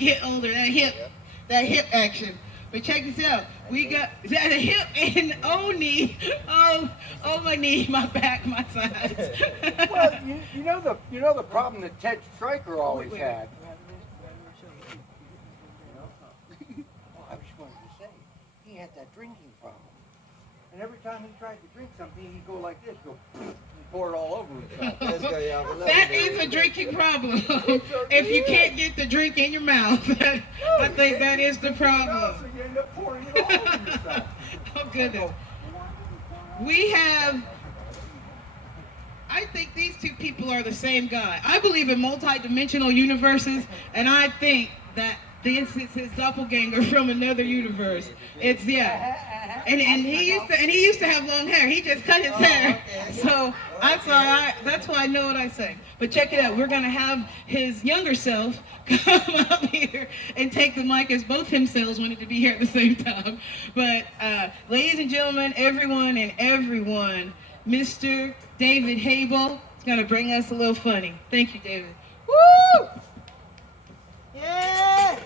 get older. That hip action. But check this out. We got that hip and knee. Oh, my knee, my back, my sides. Well, you know the problem that Ted Stryker always had. I was going to say, he had that drinking problem. And every time he tried to drink something, he'd go like this, and pour it all over himself. That is a drinking problem. If you can't get the drink in your mouth, I think that is the problem. So you end up pouring it all over yourself. Oh, goodness. I think these two people are the same guy. I believe in multi-dimensional universes, and I think that this is his doppelganger from another universe. It's, yeah. And he used to have long hair. He just cut his hair. So that's why I know what I say. But check it out. We're going to have his younger self come up here and take the mic, as both himselves wanted to be here at the same time. But ladies and gentlemen, everyone, Mr. David Habel is going to bring us a little funny. Thank you, David. Woo! Yeah!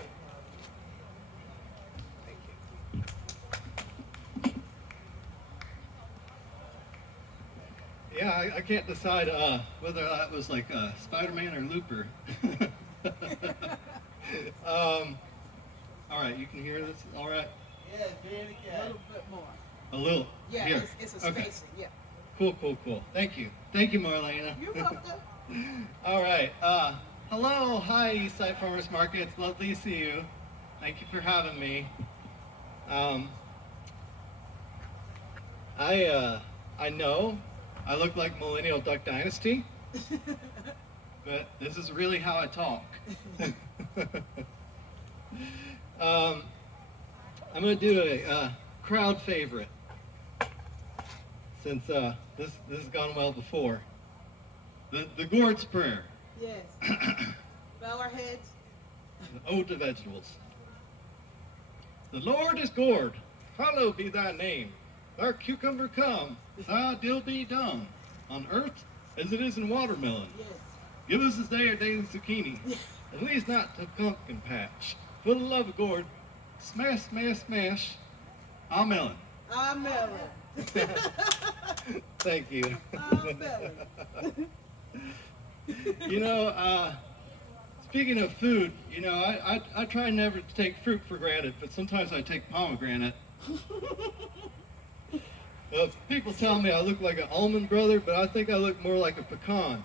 Yeah, I can't decide whether that was like Spider-Man or Looper. All right, you can hear this all right? Yeah, very good. A little bit more. A little? Yeah, here. it's a spacing, yeah. Cool. Thank you, Marlena. You're welcome. All right, hello, hi, Eastside Farmers Market. It's lovely to see you. Thank you for having me. I know I look like Millennial Duck Dynasty, but this is really how I talk. I'm going to do a crowd favorite, since this has gone well before. The Gourd's Prayer. Yes. Bow our heads. The Ode to Vegetables. The Lord is Gourd, hallowed be thy name. Our cucumber come, thy dill be done, on earth as it is in watermelon. Yes. Give us this day our daily zucchini, and lead us not to pumpkin patch. For the love of Gourd, smash, smash, smash, amen. Amen. Thank you. Amen. Speaking of food, I try never to take fruit for granted, but sometimes I take pomegranate. People tell me I look like an almond brother, but I think I look more like a pecan.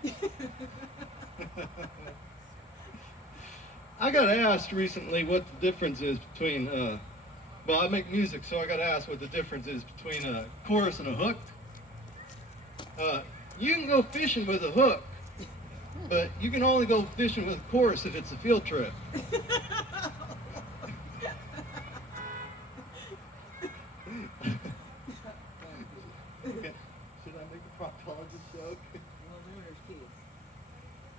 I got asked recently what the difference is between, I make music, so I got asked what the difference is between a chorus and a hook. You can go fishing with a hook, but you can only go fishing with a chorus if it's a field trip. Should I make a proctologist joke? Well, there's kids.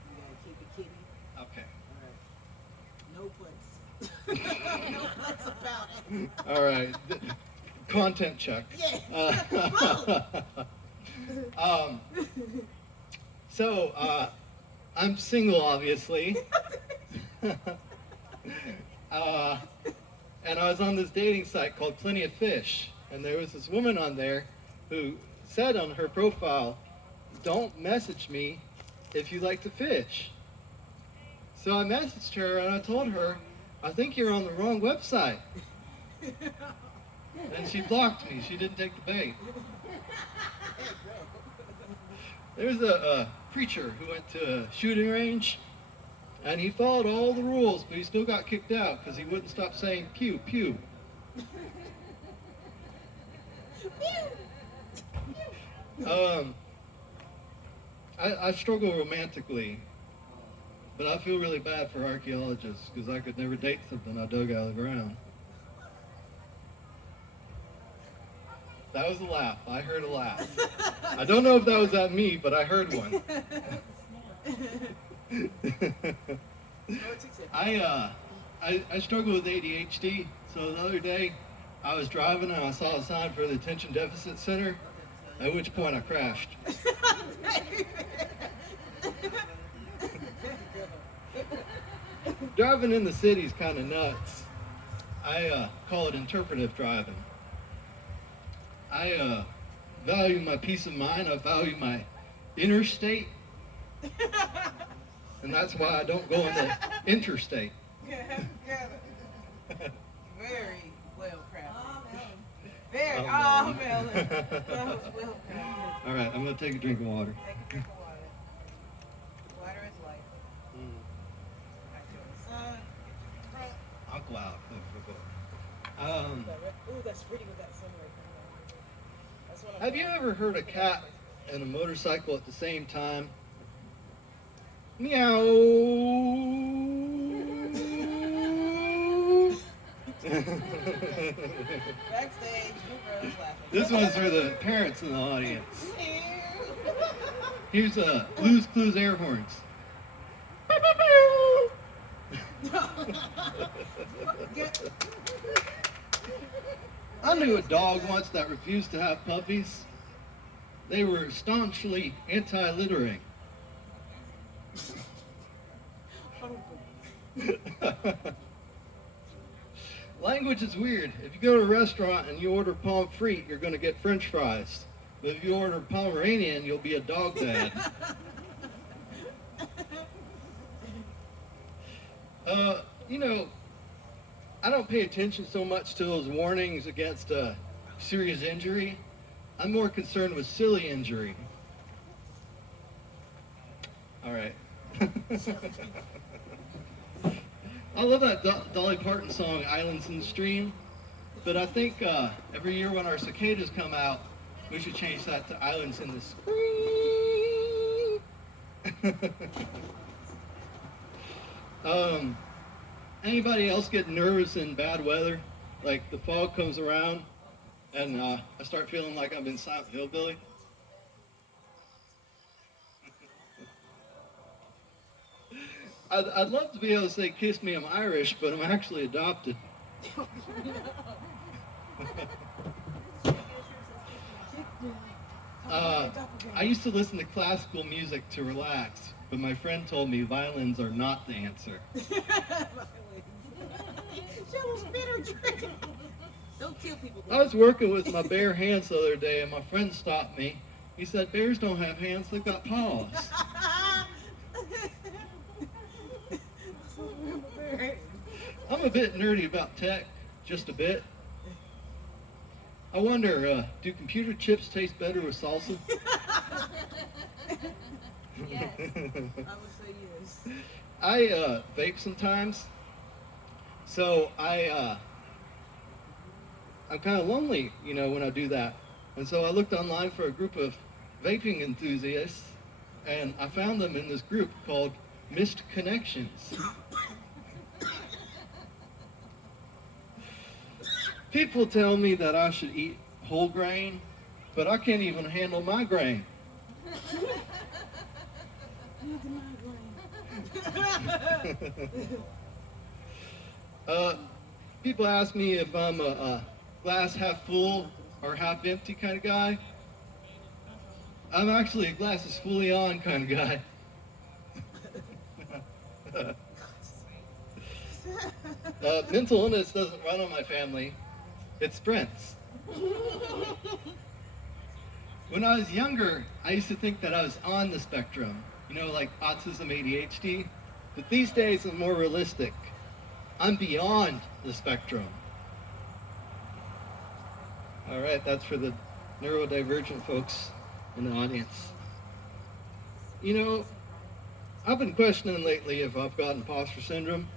You gotta keep it kiddie. Okay. All right. No buts about it. All right. Content check. Yes. I'm single, obviously. And I was on this dating site called Plenty of Fish, and there was this woman on there who said on her profile, "Don't message me if you like to fish." So I messaged her and I told her, "I think you're on the wrong website." And she blocked me. She didn't take the bait. There's a preacher who went to a shooting range, and he followed all the rules, but he still got kicked out because he wouldn't stop saying pew, pew. I struggle romantically, but I feel really bad for archaeologists because I could never date something I dug out of the ground. That was a laugh. I heard a laugh. I don't know if that was at me, but I heard one. I struggle with ADHD, so the other day I was driving and I saw a sign for the Attention Deficit Center, at which point I crashed. Driving in the city is kind of nuts. I call it interpretive driving. I value my peace of mind. I value my inner state. And that's why I don't go in the interstate. Very well crafted. Very, oh, Melon. That was well crafted. All right, I'm going to take a drink of water. Take a drink of water. Water is life. Back to the sun. I'll go out. Ooh, that's pretty with that sunlight coming on. That's what I'm Have you ever heard a cat and a motorcycle at the same time? Meow. Backstage, Bluebird's laughing. This one's for the parents in the audience. Here's Blue's Clues air horns. I knew a dog once that refused to have puppies. They were staunchly anti-littering. Language is weird. If you go to a restaurant and you order pommes frites, you're going to get French fries. But if you order Pomeranian, you'll be a dog dad. You know, I don't pay attention so much to those warnings against serious injury. I'm more concerned with silly injury. All right. I love that Dolly Parton song, Islands in the Stream. But I think every year when our cicadas come out, we should change that to Islands in the Stream. Anybody else get nervous in bad weather? Like the fog comes around and I start feeling like I'm in Silent Hillbilly? I'd love to be able to say, "Kiss me, I'm Irish," but I'm actually adopted. I used to listen to classical music to relax, but my friend told me violins are not the answer. Don't kill people. I was working with my bare hands the other day, and my friend stopped me. He said, "Bears don't have hands, they've got paws." I'm a bit nerdy about tech, just a bit. I wonder, do computer chips taste better with salsa? Yes. I would say yes. I vape sometimes, so I'm kind of lonely, you know, when I do that. And so I looked online for a group of vaping enthusiasts, and I found them in this group called Missed Connections. People tell me that I should eat whole grain, but I can't even handle my grain. People ask me if I'm a glass half full or half empty kind of guy. I'm actually a glass is fully on kind of guy. Mental illness doesn't run on my family. It sprints. When I was younger, I used to think that I was on the spectrum, you know, like autism, ADHD. But these days, I'm more realistic. I'm beyond the spectrum. All right, that's for the neurodivergent folks in the audience. You know, I've been questioning lately if I've got imposter syndrome.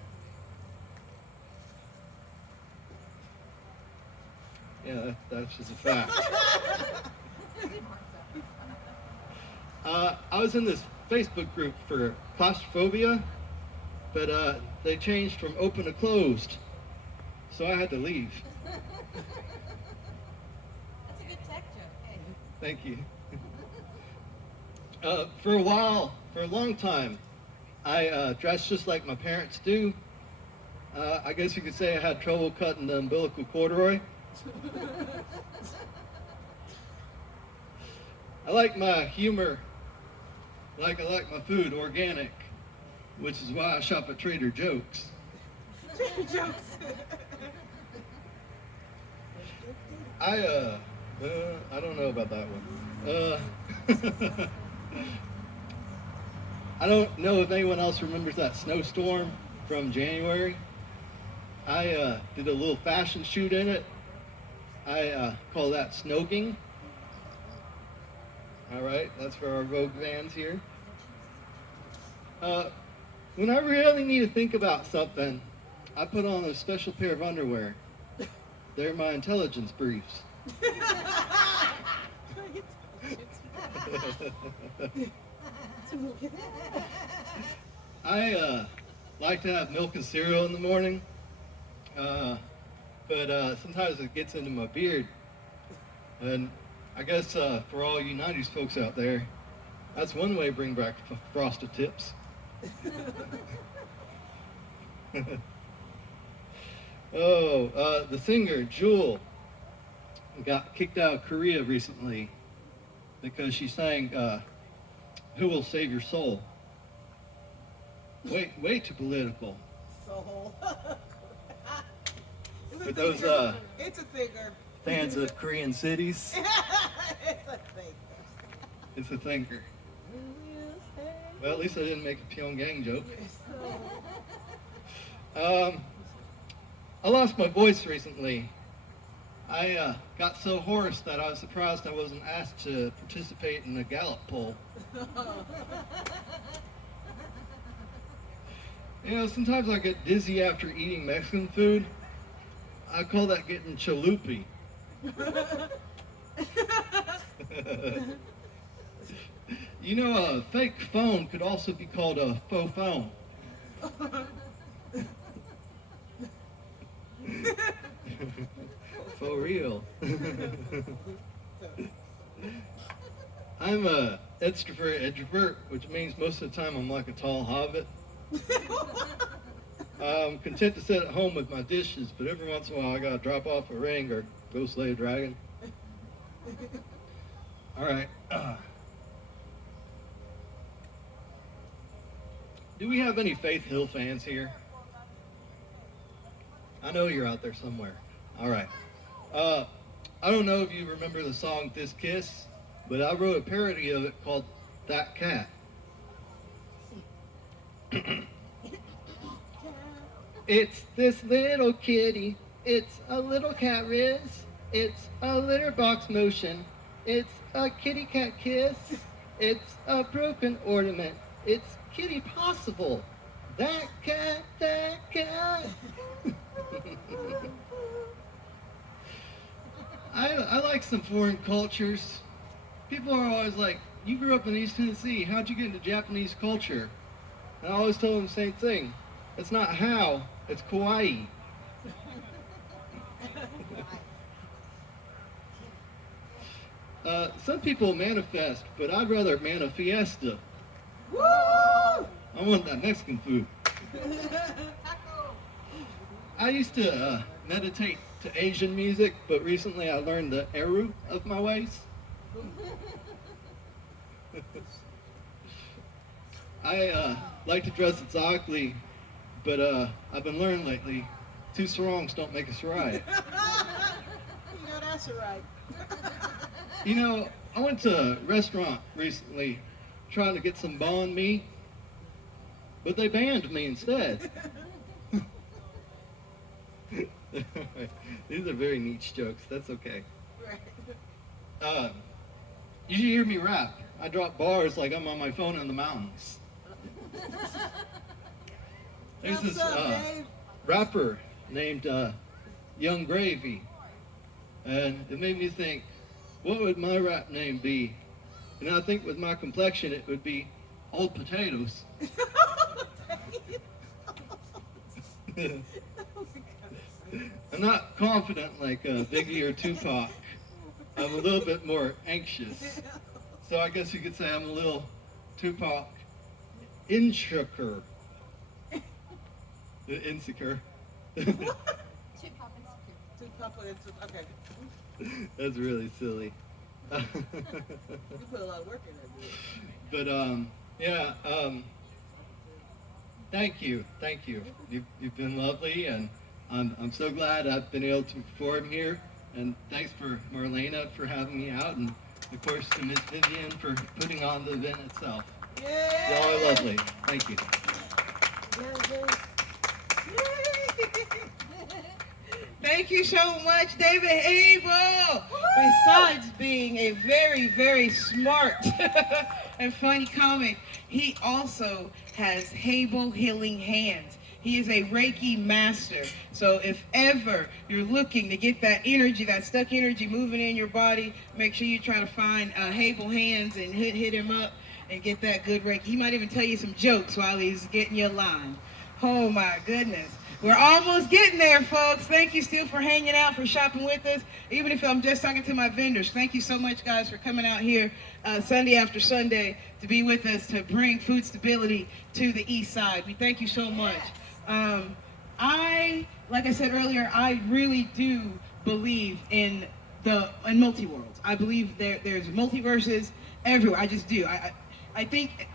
Yeah, that's just a fact. I was in this Facebook group for claustrophobia, but they changed from open to closed, so I had to leave. That's a good tech joke. Hey. Thank you. For a while, for a long time, I dressed just like my parents do. I guess you could say I had trouble cutting the umbilical corduroy. I like my humor like I like my food organic, which is why I shop at Trader Joe's. Jokes. I don't know about that one. I don't know if anyone else remembers that snowstorm from January. I did a little fashion shoot in it. I call that snogging. All right, that's for our Vogue fans here. When I really need to think about something, I put on a special pair of underwear. They're my intelligence briefs. I like to have milk and cereal in the morning, but sometimes it gets into my beard. And I guess for all you 90s folks out there, that's one way to bring back frosted tips. The singer Jewel got kicked out of Korea recently because she sang "Who Will Save Your Soul." Way too political. Soul. For those It's a thinker. fans of Korean cities, It's a thinker. it's a thinker. Well, at least I didn't make a Pyongyang joke. I lost my voice recently. I got so hoarse that I was surprised I wasn't asked to participate in a Gallup poll. You know, sometimes I get dizzy after eating Mexican food. I call that getting chalupi. You know, a fake phone could also be called a faux phone. For real. I'm a extrovert, which means most of the time I'm like a tall hobbit. I'm content to sit at home with my dishes, but every once in a while I gotta drop off a ring or go slay a dragon. All right. Do we have any Faith Hill fans here? I know you're out there somewhere. All right. I don't know if you remember the song This Kiss, but I wrote a parody of it called That Cat. It's this little kitty. It's a little cat Riz. It's a litter box motion. It's a kitty cat kiss. It's a broken ornament. It's kitty possible. That cat, that cat. I like some foreign cultures. People are always like, you grew up in East Tennessee. How'd you get into Japanese culture? And I always tell them the same thing. It's not how, it's kawaii. Some people manifest, but I'd rather manifiesta. Woo! I want that Mexican food. I used to meditate to Asian music, but recently I learned the eru of my ways. I like to dress exotically, but I've been learning lately, two sarongs don't make us right. You know that's right. You know, I went to a restaurant recently trying to get some banh mi, but they banned me instead. These are very niche jokes. That's okay. You should hear me rap. I drop bars like I'm on my phone in the mountains. There's this rapper named Young Gravy, and it made me think, what would my rap name be? And I think with my complexion, it would be Old Potatoes. I'm not confident like Biggie or Tupac. I'm a little bit more anxious. So I guess you could say I'm a little Tupac insecure. Insecure. Okay. That's really silly. You put a lot of work in that, dude. But yeah, Thank you. You've been lovely, and I'm so glad I've been able to perform here. And thanks for Marlena for having me out, and of course to Miss Vivian for putting on the event itself. Y'all are lovely. Thank you. Thank you so much, David Habel. Besides being a very, very smart and funny comic, he also has Habel Healing Hands. He is a Reiki master. So if ever you're looking to get that energy, that stuck energy moving in your body, make sure you try to find Habel Hands and hit him up and get that good Reiki. He might even tell you some jokes while he's getting you aligned. Oh my goodness. We're almost getting there, folks. Thank you still for hanging out, for shopping with us. Even if I'm just talking to my vendors, thank you so much, guys, for coming out here Sunday after Sunday to be with us, to bring food stability to the East Side. We thank you so much. Like I said earlier, I really do believe in multi-worlds. I believe there's multiverses everywhere. I just do. I think